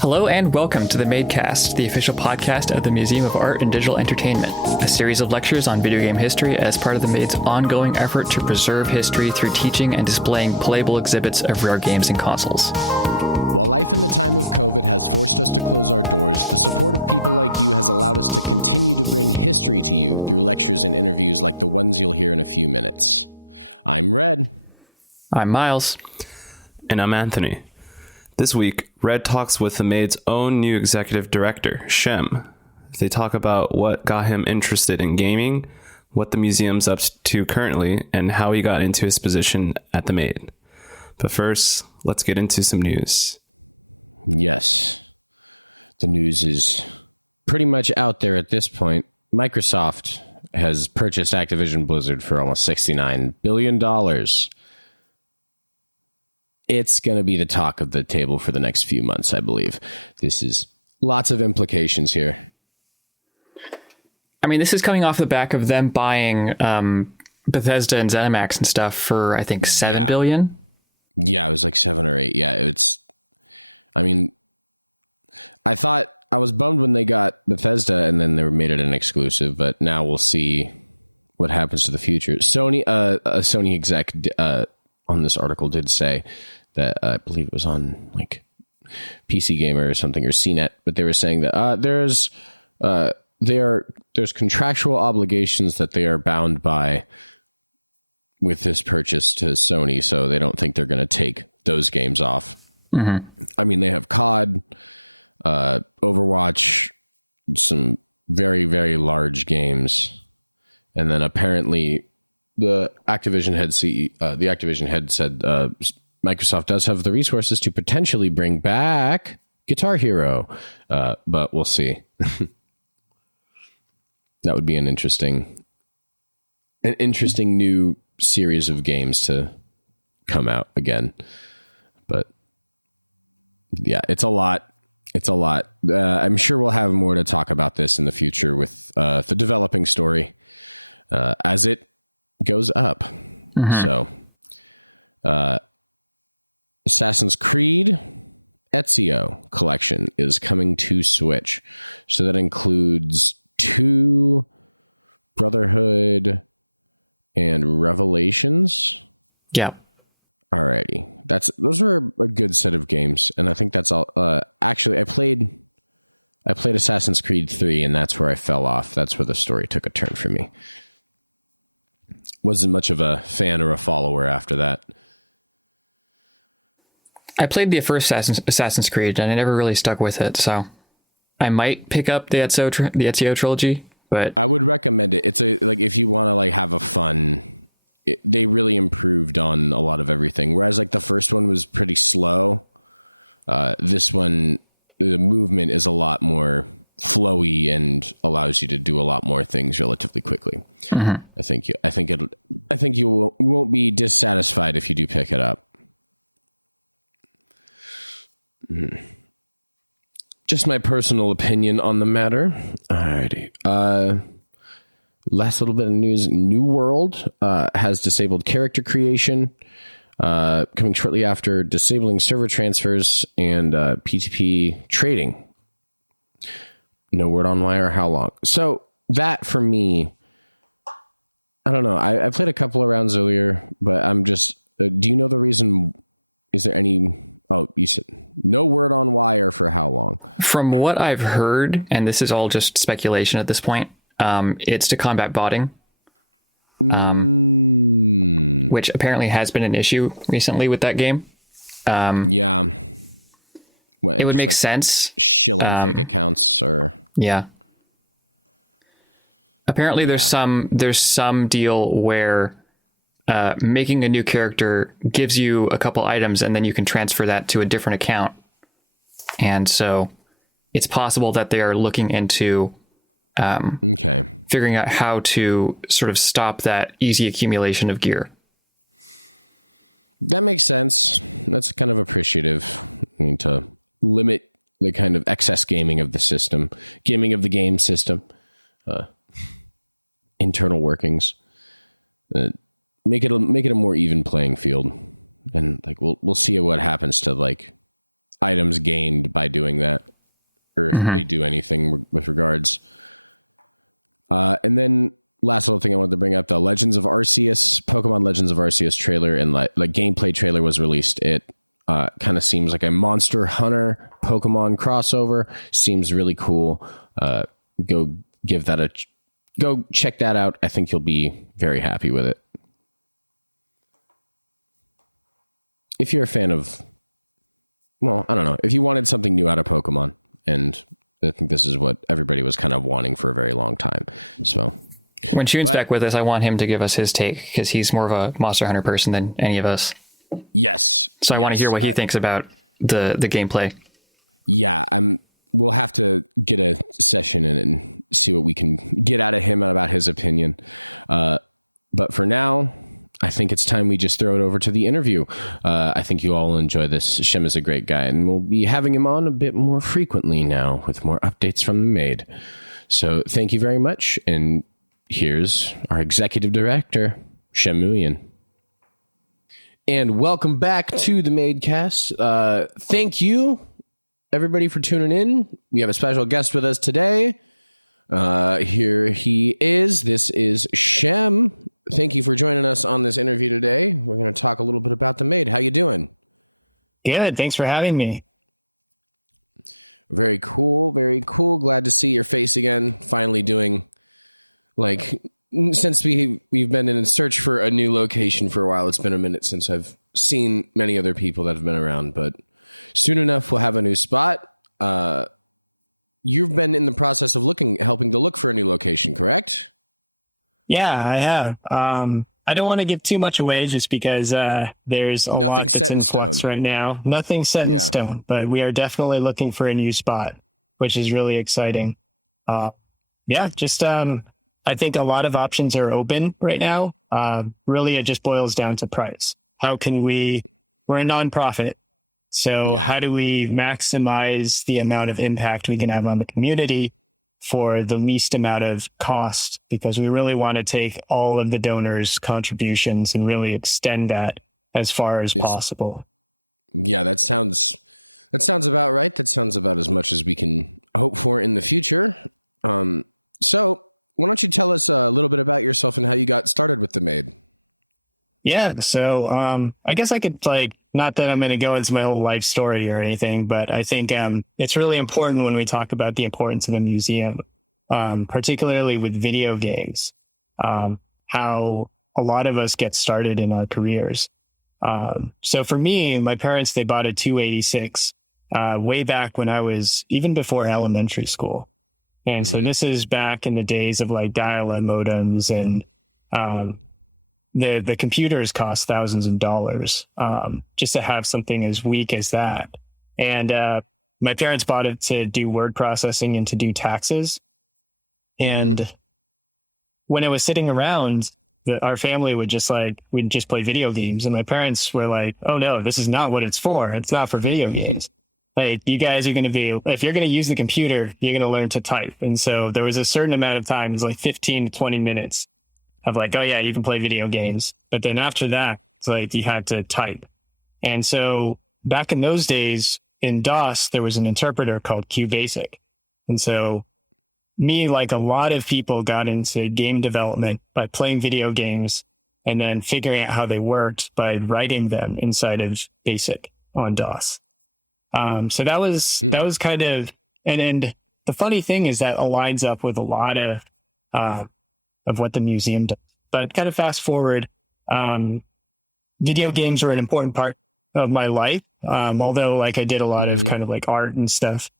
Hello and welcome to the Madecast, the official podcast of the Museum of Art and Digital Entertainment, a series of lectures on video game history as part of the Made's ongoing effort to preserve history through teaching and displaying playable exhibits of rare games and consoles. I'm Miles. And I'm Anthony. This week, Red talks with the Made's own new executive director, Shem. They talk about what got him interested in gaming, what the museum's up to currently, and how he got into his position at the Made. But first, let's get into some news. I mean, this is coming off the back of them buying Bethesda and ZeniMax and stuff for, I think, $7 billion. Mm-hmm. Mm-hmm. Yeah. I played the first Assassin's Creed, and I never really stuck with it, so I might pick up the Ezio trilogy, but mm-hmm. From what I've heard, and this is all just speculation at this point, it's to combat botting, which apparently has been an issue recently with that game. It would make sense. Yeah. Apparently, there's some deal where making a new character gives you a couple items, and then you can transfer that to a different account. And so it's possible that they are looking into figuring out how to sort of stop that easy accumulation of gear. Hmm. When Shun's back with us, I want him to give us his take because he's more of a Monster Hunter person than any of us. So I want to hear what he thinks about the gameplay. Good. Thanks for having me. Yeah, I have. I don't want to give too much away just because there's a lot that's in flux right now. Nothing's set in stone, but we are definitely looking for a new spot, which is really exciting. Uh, yeah, just I think a lot of options are open right now. Really, it just boils down to price. How can we're a nonprofit. So how do we maximize the amount of impact we can have on the community for the least amount of cost? Because we really want to take all of the donors' contributions and really extend that as far as possible. Yeah, so I guess I could like not that I'm going to go into my whole life story or anything, but I think it's really important when we talk about the importance of a museum, particularly with video games, how a lot of us get started in our careers. So for me, my parents they bought a 286 way back when I was even before elementary school, and so this is back in the days of like dial-up modems and um, the computers cost thousands of dollars just to have something as weak as that. And my parents bought it to do word processing and to do taxes. And when it was sitting around, our family would just like we'd just play video games. And my parents were like, "Oh no, this is not what it's for. It's not for video games. Like you guys are going to be if you're going to use the computer, you're going to learn to type." And so there was a certain amount of time, it was like 15 to 20 minutes of like, oh yeah, you can play video games. But then after that, it's like you had to type. And so back in those days in DOS, there was an interpreter called QBasic. And so me, like a lot of people got into game development by playing video games and then figuring out how they worked by writing them inside of BASIC on DOS. So that was kind of, and the funny thing is that aligns up with a lot of what the museum does. But kind of fast forward, video games were an important part of my life. Although like I did a lot of kind of like art and stuff.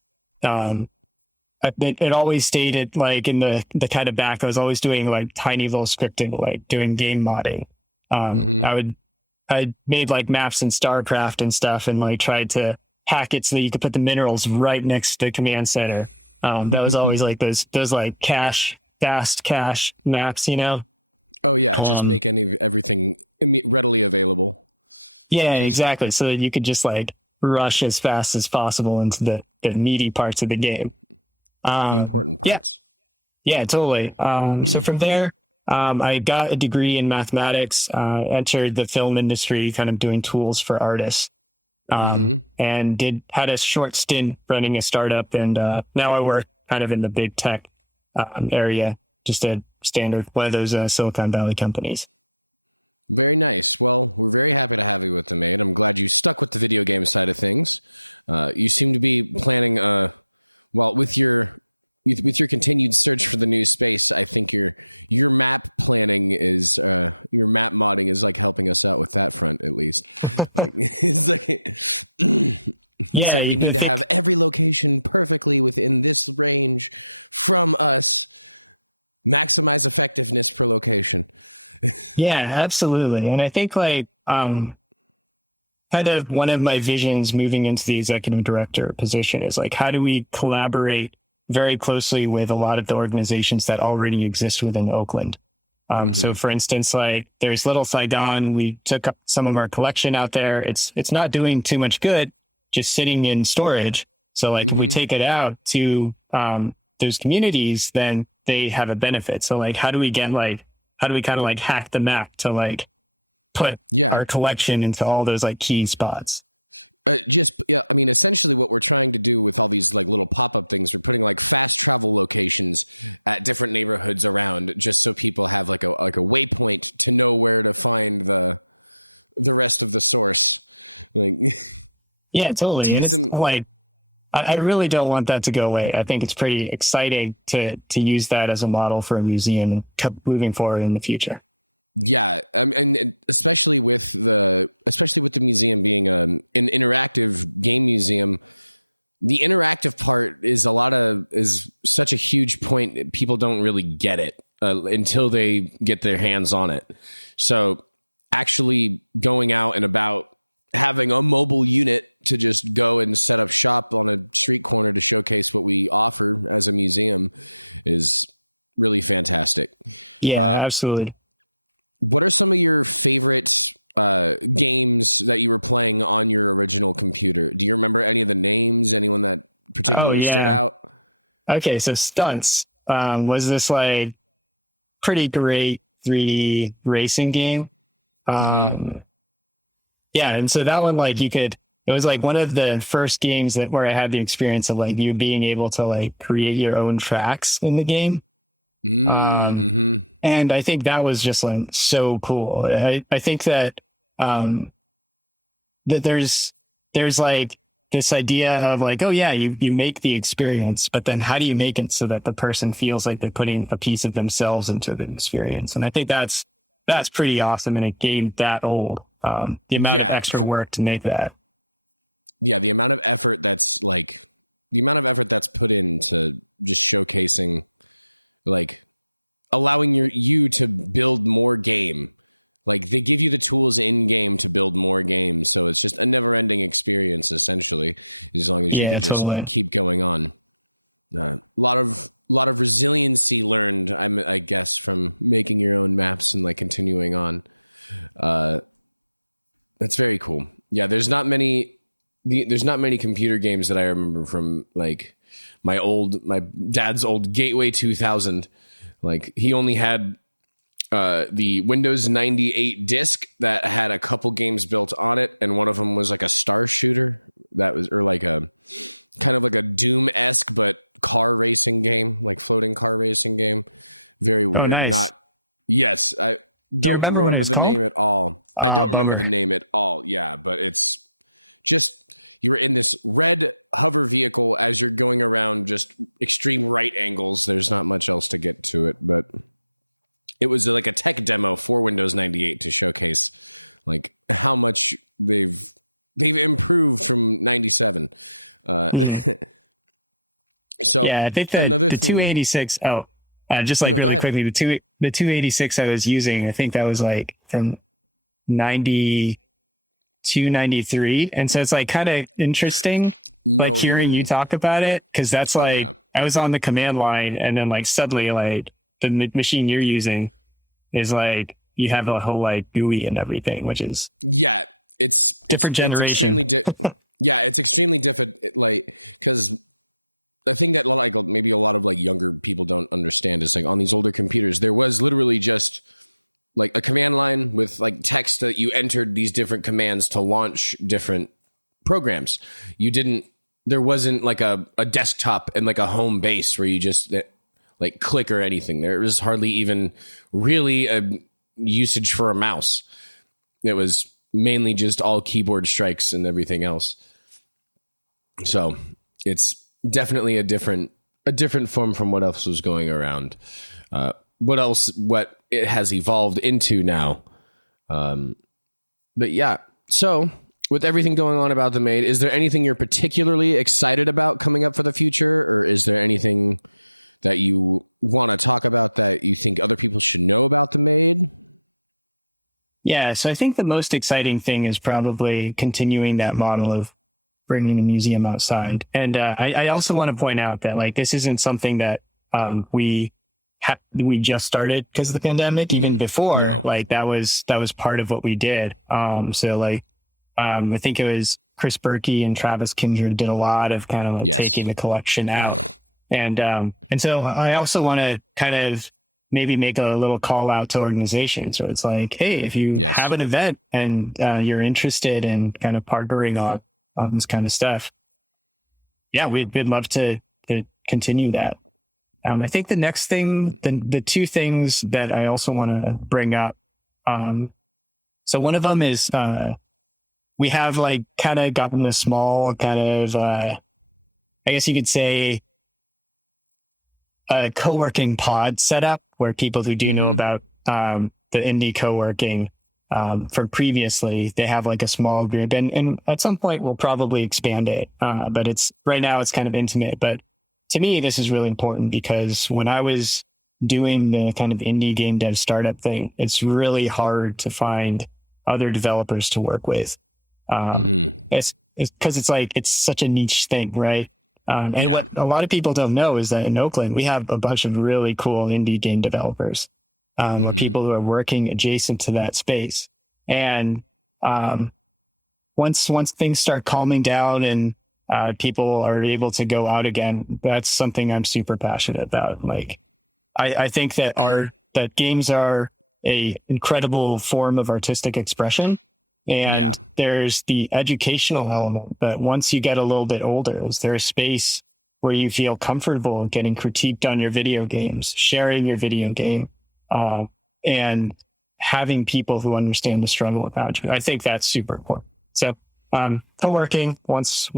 It always stayed at like in the kind of back. I was always doing like tiny little scripting, like doing game modding. I made like maps in StarCraft and stuff, and like tried to hack it so that you could put the minerals right next to the command center. That was always like those like fast cache maps, you know. Um, yeah, exactly. So that you could just like rush as fast as possible into the meaty parts of the game. Yeah, yeah, totally. So from there, I got a degree in mathematics, entered the film industry, kind of doing tools for artists. and had a short stint running a startup, and now I work kind of in the big tech area, just a standard one of those Silicon Valley companies. Yeah, I think yeah, absolutely. And I think like kind of one of my visions moving into the executive director position is like, how do we collaborate very closely with a lot of the organizations that already exist within Oakland? So for instance, like there's Little Saigon. We took up some of our collection out there. It's not doing too much good, just sitting in storage. So like if we take it out to those communities, then they have a benefit. So like how do we kind of like hack the map to like put our collection into all those like key spots? Yeah, totally. And it's like I really don't want that to go away. I think it's pretty exciting to use that as a model for a museum and keep moving forward in the future. Yeah, absolutely. Oh yeah. Okay, so stunts. Was this like pretty great 3D racing game? Um, yeah, and so that one like you could. It was like one of the first games that where I had the experience of like you being able to like create your own tracks in the game. Um, and I think that was just like so cool. I think that um, that there's like this idea of like, oh yeah, you make the experience, but then how do you make it so that the person feels like they're putting a piece of themselves into the experience? And I think that's pretty awesome in a game that old. The amount of extra work to make that. Yeah, totally. Oh, nice. Do you remember what it was called? Bummer. Mhm. Yeah, I think that the 286. Oh, just like really quickly, the 286 I was using, I think that was like from 92, 93, and so it's like kind of interesting, like hearing you talk about it because that's like I was on the command line, and then like suddenly like the machine you're using is like you have a whole like GUI and everything, which is different generation. Yeah, so I think the most exciting thing is probably continuing that model of bringing the museum outside. And I also want to point out that like this isn't something that we just started because of the pandemic. Even before, like that was part of what we did. I think it was Chris Berkey and Travis Kindred did a lot of kind of like taking the collection out. And so I also want to kind of maybe make a little call out to organizations. So it's like, hey, if you have an event and you're interested in kind of partnering on this kind of stuff, yeah, we'd love to continue that. I think the next thing, the two things that I also want to bring up. So one of them is we have like kind of gotten a small kind of, I guess you could say, a co-working pod setup where people who do know about the indie co-working from previously, they have like a small group, and at some point we'll probably expand it. But it's right now it's kind of intimate. But to me, this is really important because when I was doing the kind of indie game dev startup thing, it's really hard to find other developers to work with. It's because it's like it's such a niche thing, right? And what a lot of people don't know is that in Oakland, we have a bunch of really cool indie game developers, or people who are working adjacent to that space. And once things start calming down and people are able to go out again, that's something I'm super passionate about. Like, I think that that games are a incredible form of artistic expression. And there's the educational element, but once you get a little bit older, is there a space where you feel comfortable getting critiqued on your video games, sharing your video game, and having people who understand the struggle about you? I think that's super important. So, co-working, once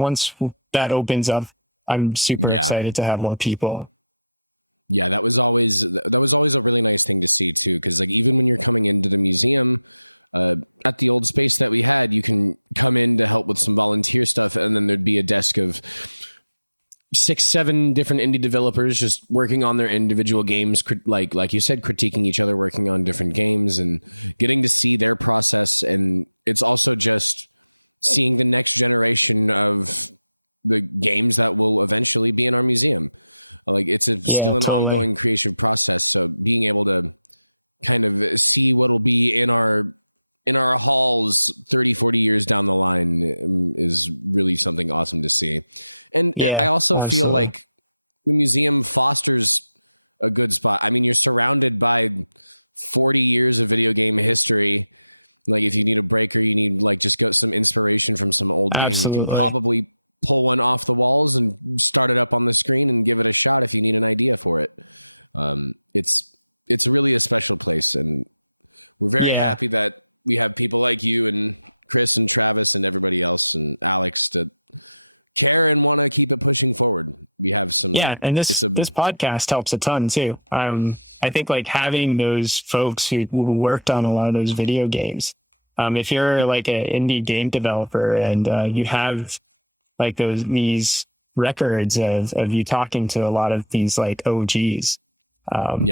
that opens up, I'm super excited to have more people. Yeah, totally. Yeah, absolutely. Absolutely. Yeah. Yeah, and this podcast helps a ton too. I think like having those folks who worked on a lot of those video games. If you're like an indie game developer and you have like these records of you talking to a lot of these like OGs, um,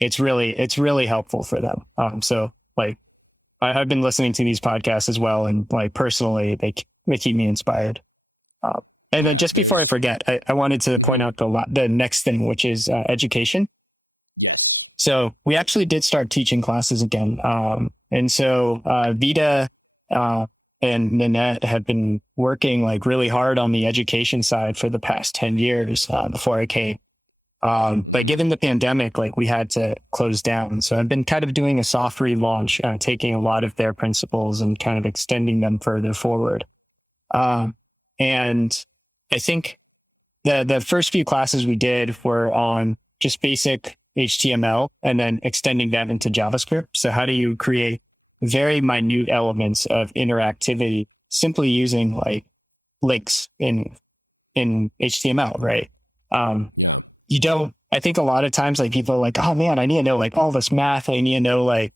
it's really helpful for them. So like I've been listening to these podcasts as well, and like personally, they keep me inspired. Um, and then just before I forget, I wanted to point out the next thing, which is education. So we actually did start teaching classes again. And so Vita and Nanette have been working like really hard on the education side for the past 10 years before I came. But given the pandemic, like we had to close down. So I've been kind of doing a soft relaunch, taking a lot of their principles and kind of extending them further forward. And I think the first few classes we did were on just basic HTML and then extending that into JavaScript. So how do you create very minute elements of interactivity simply using like links in HTML, right? I think a lot of times like people are like, oh man, I need to know like all this math. I need to know like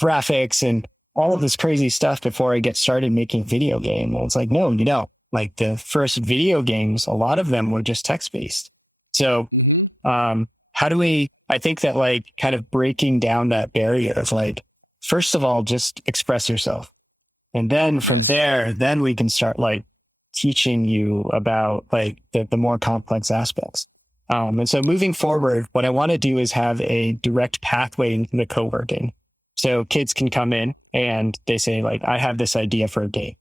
graphics and all of this crazy stuff before I get started making video game. Well, it's like, no, like the first video games, a lot of them were just text-based. So, I think that like kind of breaking down that barrier of like first of all, just express yourself. And then from there, then we can start like teaching you about like the more complex aspects. And so moving forward, what I want to do is have a direct pathway into the co-working. So kids can come in and they say like, I have this idea for a game.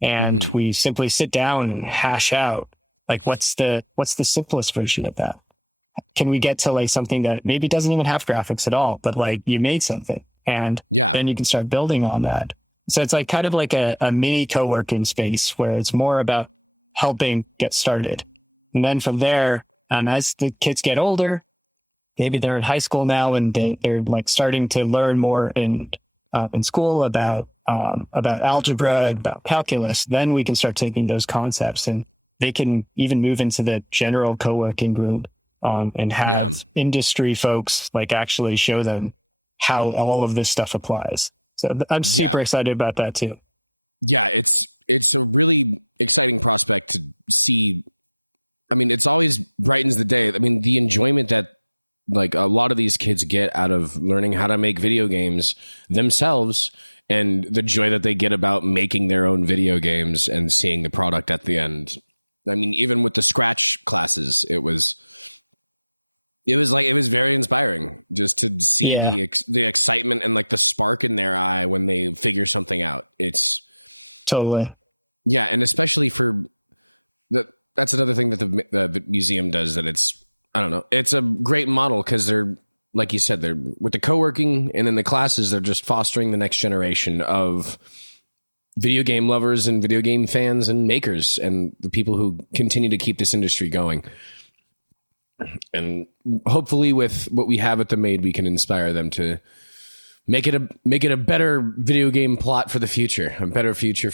And we simply sit down and hash out like, what's the simplest version of that? Can we get to like something that maybe doesn't even have graphics at all, but like you made something and then you can start building on that. So it's like kind of like a mini co-working space where it's more about helping get started. And then from there, as the kids get older, maybe they're in high school now and they're like starting to learn more in school about algebra, about calculus. Then we can start taking those concepts and they can even move into the general co-working group and have industry folks like actually show them how all of this stuff applies. So I'm super excited about that too. Yeah, totally.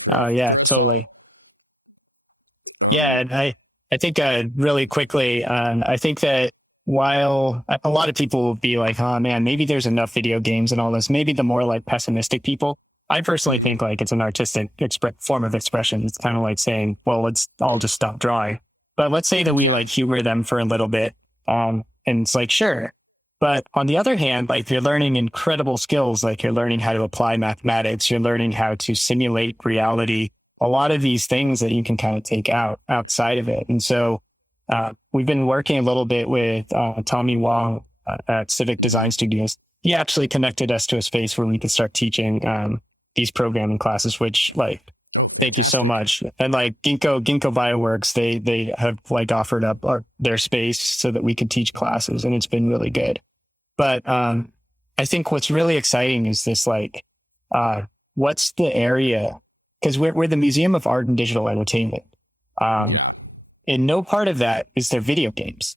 Oh yeah, totally. Yeah, and I think really quickly, I think that while a lot of people will be like, oh man, maybe there's enough video games and all this, maybe the more like pessimistic people, I personally think like it's an artistic form of expression. It's kind of like saying, well, let's all just stop drawing. But let's say that we like humor them for a little bit. And it's like, sure. But on the other hand, like you're learning incredible skills, like you're learning how to apply mathematics, you're learning how to simulate reality, a lot of these things that you can kind of take out outside of it. And so we've been working a little bit with Tommy Wong at Civic Design Studios. He actually connected us to a space where we could start teaching these programming classes, which like, thank you so much. And like Ginkgo Bioworks, they have like offered up their space so that we could teach classes, and it's been really good. But I think what's really exciting is this like, what's the area? Because we're the Museum of Art and Digital Entertainment. And no part of that is their video games,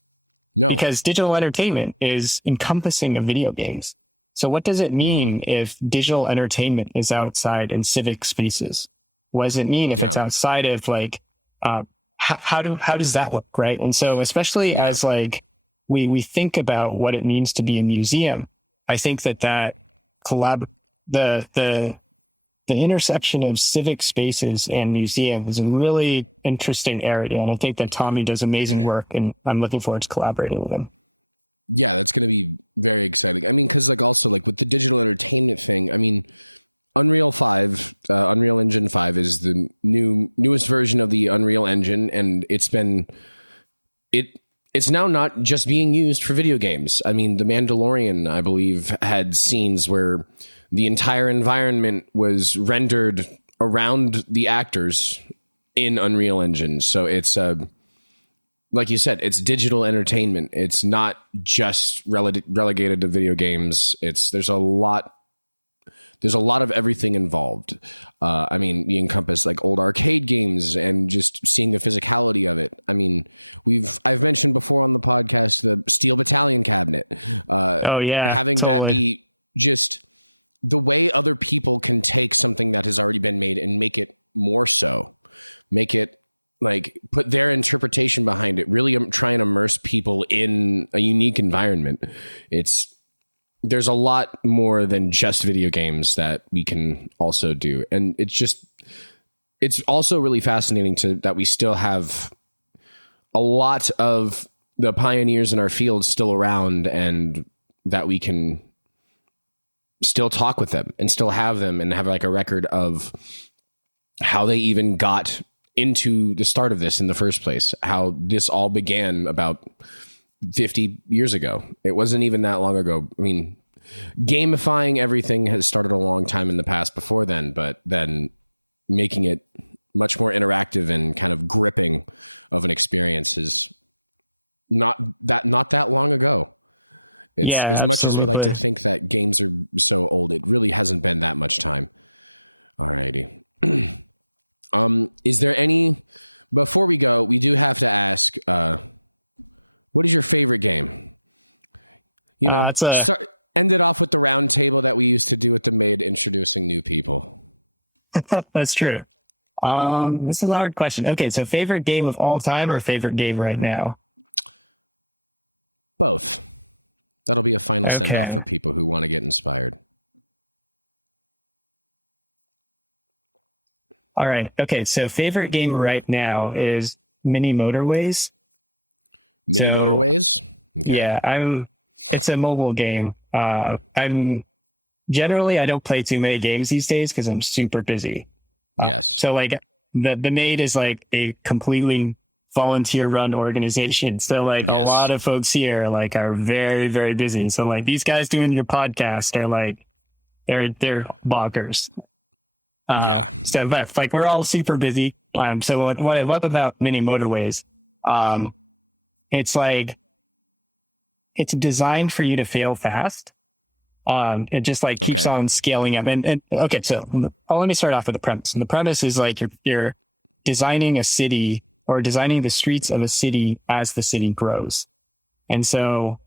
because digital entertainment is encompassing of video games. So what does it mean if digital entertainment is outside in civic spaces? What does it mean if it's outside of like, how does that look, right? And so especially as like we think about what it means to be a museum, I think that the intersection of civic spaces and museum is a really interesting area. And I think that Tommy does amazing work, and I'm looking forward to collaborating with him. Oh yeah, totally. Yeah, absolutely. That's a that's true. This is a hard question. Okay, so favorite game of all time or favorite game right now? Okay. All right. Okay, so favorite game right now is Mini Motorways. So yeah, I'm. It's a mobile game. I'm generally I don't play too many games these days because I'm super busy. So like the Maid is like a completely volunteer run organization. So like a lot of folks here like are very very busy. So like these guys doing your podcast are like they're bonkers. So but like we're all super busy. So what I love about Mini Motorways, um, it's like it's designed for you to fail fast. It just like keeps on scaling up. And okay, so let me start off with the premise. And the premise is like you're designing a city or designing the streets of a city as the city grows. And so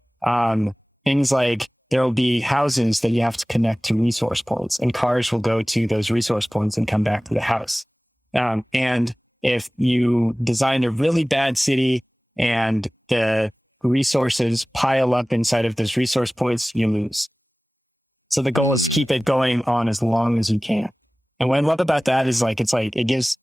things like there will be houses that you have to connect to resource points, and cars will go to those resource points and come back to the house. And if you design a really bad city and the resources pile up inside of those resource points, you lose. So the goal is to keep it going on as long as you can. And what I love about that is like, it's like, it gives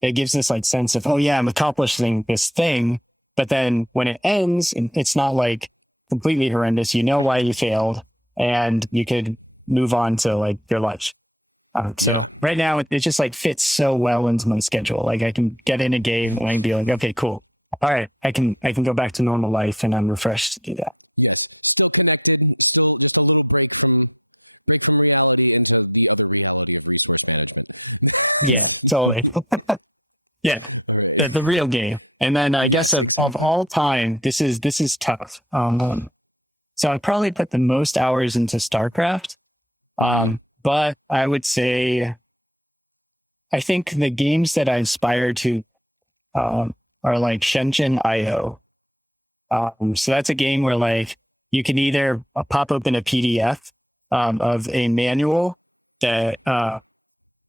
this like sense of, oh yeah, I'm accomplishing this thing. But then when it ends, it's not like completely horrendous. You know why you failed and you could move on to like your life. So right now it just like fits so well into my schedule. Like I can get in a game and I can be like, okay, cool. All right. I can go back to normal life and I'm refreshed to do that. Yeah, totally. Yeah, the real game. And then I guess of all time, this is tough. So I probably put the most hours into StarCraft. But I would say I think the games that I aspire to are like Shenzhen IO. So that's a game where like you can either pop open a PDF of a manual that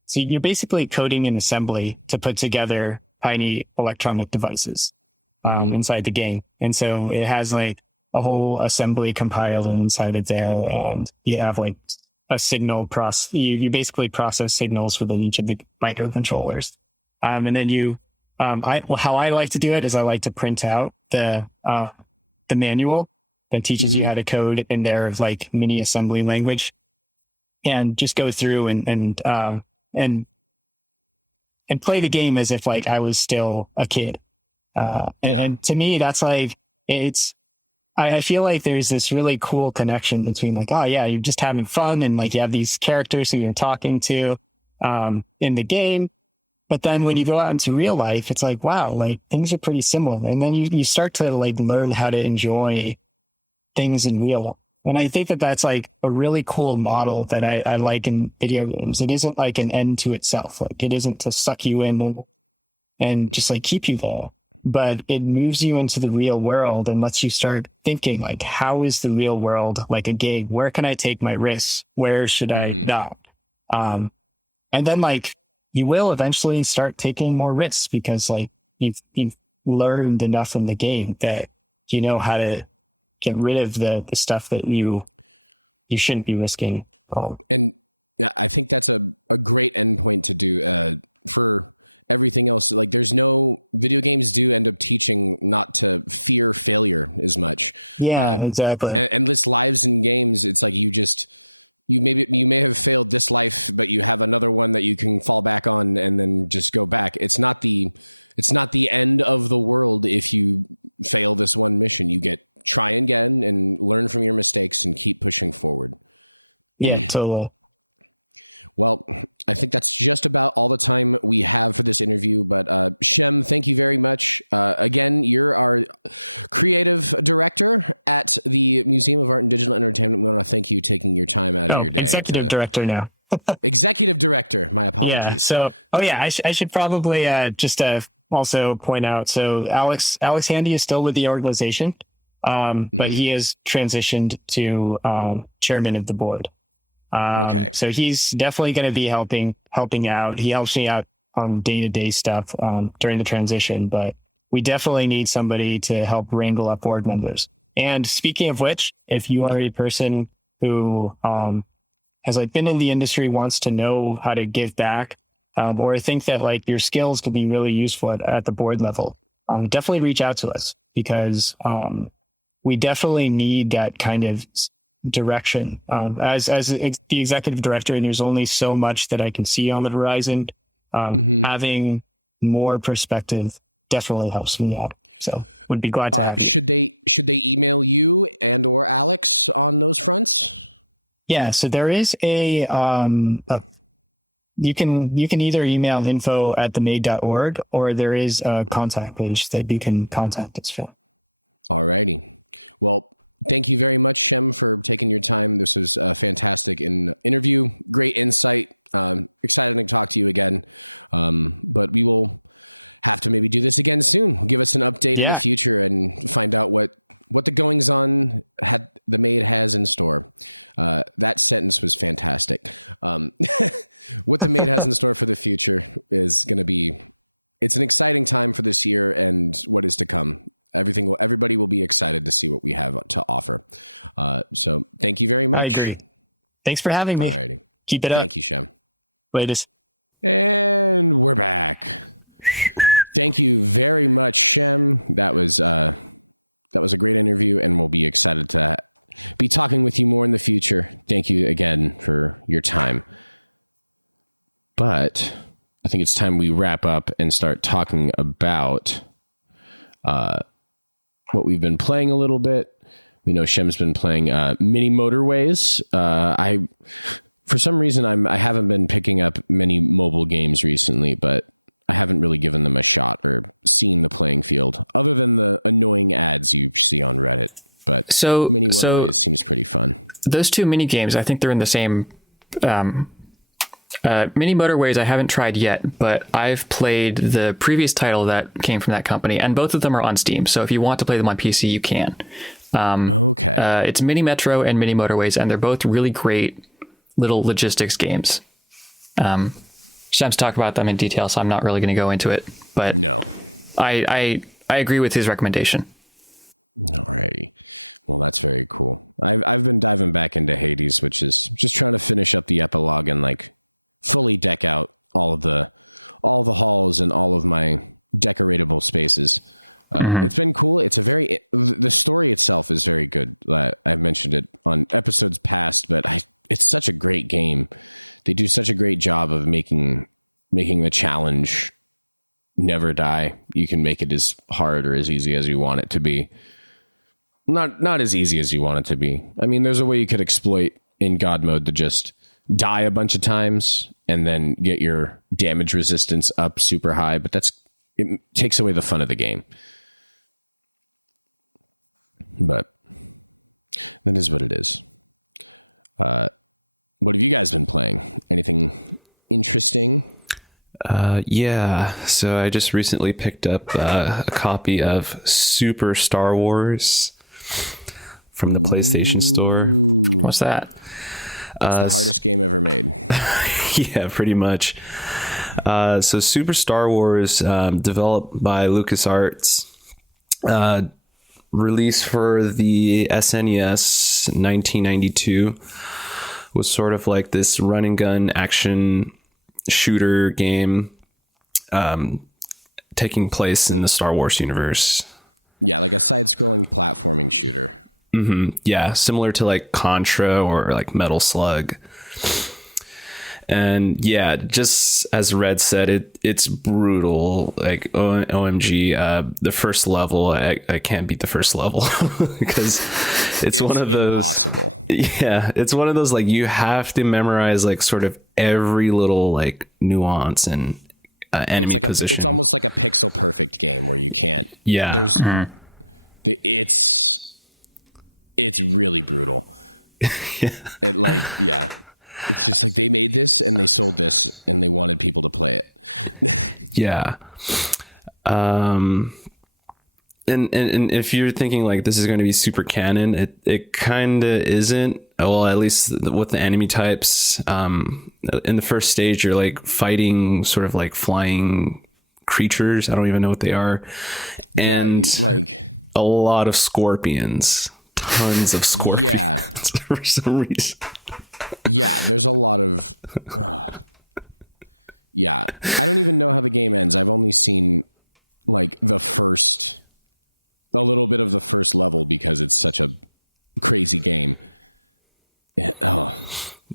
so you're basically coding in assembly to put together tiny electronic devices inside the game. And so it has like a whole assembly compiler inside of there. And you have like a signal process. You basically process signals within each of the microcontrollers. And then how I like to do it is I like to print out the manual that teaches you how to code in their like mini assembly language and just go through and and play the game as if like I was still a kid. And to me, that's like it's. I feel like there's this really cool connection between like, oh yeah, you're just having fun and like you have these characters who you're talking to in the game. But then when you go out into real life, it's like, wow, like things are pretty similar. And then you start to like learn how to enjoy things in real life. And I think that that's like a really cool model that I like in video games. It isn't like an end to itself. Like it isn't to suck you in and just like keep you there, but it moves you into the real world and lets you start thinking like, how is the real world like a game? Where can I take my risks? Where should I not? And then like you will eventually start taking more risks because like you've learned enough in the game that you know how to get rid of the stuff that you shouldn't be risking. Yeah, exactly. Yeah, totally. Oh, executive director now. Yeah. So, oh yeah, I should probably just also point out. So Alex Handy is still with the organization, but he has transitioned to chairman of the board. So he's definitely going to be helping out. He helps me out on day-to-day stuff during the transition, but we definitely need somebody to help wrangle up board members. And speaking of which, if you are a person who has like been in the industry, wants to know how to give back, or think that like your skills could be really useful at the board level, definitely reach out to us, because we definitely need that kind of direction. As the executive director, and there's only so much that I can see on the horizon. Having more perspective definitely helps me out. So would be glad to have you. Yeah, so there is you can either email info@themade.org, or there is a contact page that you can contact us from. Yeah. I agree. Thanks for having me. Keep it up. Latest. So those two mini games, I think they're in the same mini motorways. I haven't tried yet, but I've played the previous title that came from that company, and both of them are on Steam. So if you want to play them on PC, you can. It's Mini Metro and Mini Motorways, and they're both really great little logistics games. Shem's talked about them in detail, so I'm not really going to go into it, but I agree with his recommendation. Mm-hmm. Yeah, so I just recently picked up a copy of Super Star Wars from the PlayStation Store. What's that? Yeah, pretty much. So Super Star Wars, developed by LucasArts, released for the SNES 1992, was sort of like this run and gun action shooter game, taking place in the Star Wars universe. Yeah, similar to like Contra or like Metal Slug. And yeah, just as Red said, it's brutal. Like OMG, the first level, I can't beat the first level because it's one of those. Yeah, it's one of those like you have to memorize like sort of every little like nuance and enemy position. Yeah. Mm-hmm. Yeah. Yeah. And if you're thinking like this is going to be super canon, it kind of isn't. Well, at least with the enemy types. In the first stage, you're like fighting sort of like flying creatures. I don't even know what they are. And a lot of scorpions. Tons of scorpions for some reason.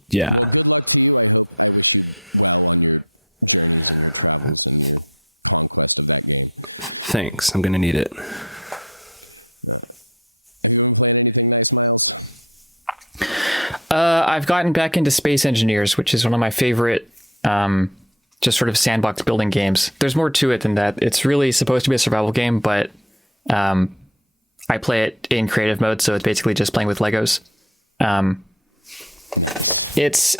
Yeah. Thanks. I'm going to need it. I've gotten back into Space Engineers, which is one of my favorite just sort of sandbox building games. There's more to it than that. It's really supposed to be a survival game, but I play it in creative mode, so it's basically just playing with Legos. It's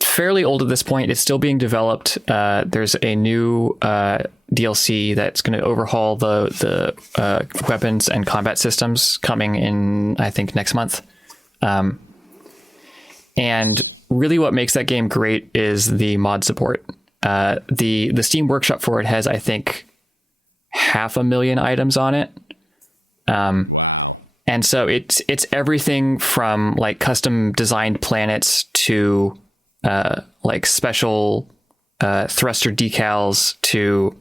fairly old at this point. It's still being developed. There's a new DLC that's going to overhaul the weapons and combat systems coming in, I think, next month. And really what makes that game great is the mod support. The Steam Workshop for it has, I think, 500,000 items on it. And so it's everything from like custom designed planets to like special thruster decals to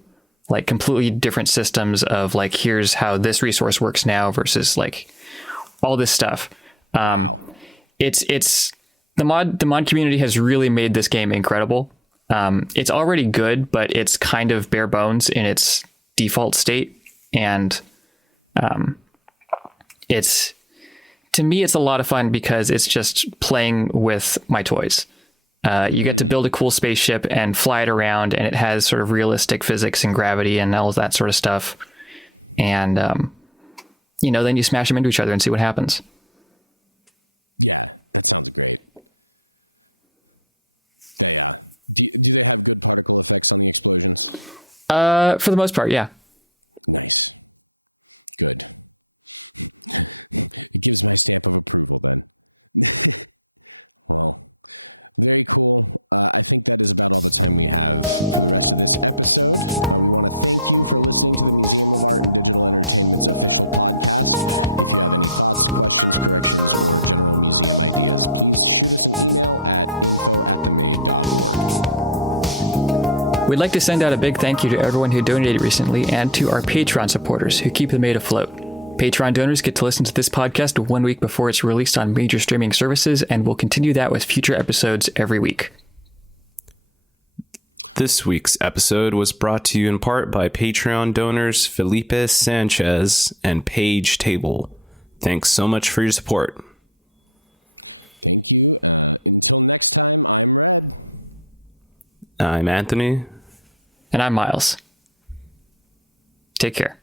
like completely different systems of like, here's how this resource works now versus like all this stuff. It's the mod community has really made this game incredible. It's already good, but it's kind of bare bones in its default state. And to me, it's a lot of fun because it's just playing with my toys. You get to build a cool spaceship and fly it around, and it has sort of realistic physics and gravity and all of that sort of stuff. And, then you smash them into each other and see what happens. For the most part, yeah. We'd like to send out a big thank you to everyone who donated recently and to our Patreon supporters who keep the Made afloat. Patreon donors get to listen to this podcast 1 week before it's released on major streaming services, and we'll continue that with future episodes every week. This week's episode was brought to you in part by Patreon donors Felipe Sanchez and Paige Table. Thanks so much for your support. I'm Anthony. And I'm Miles. Take care.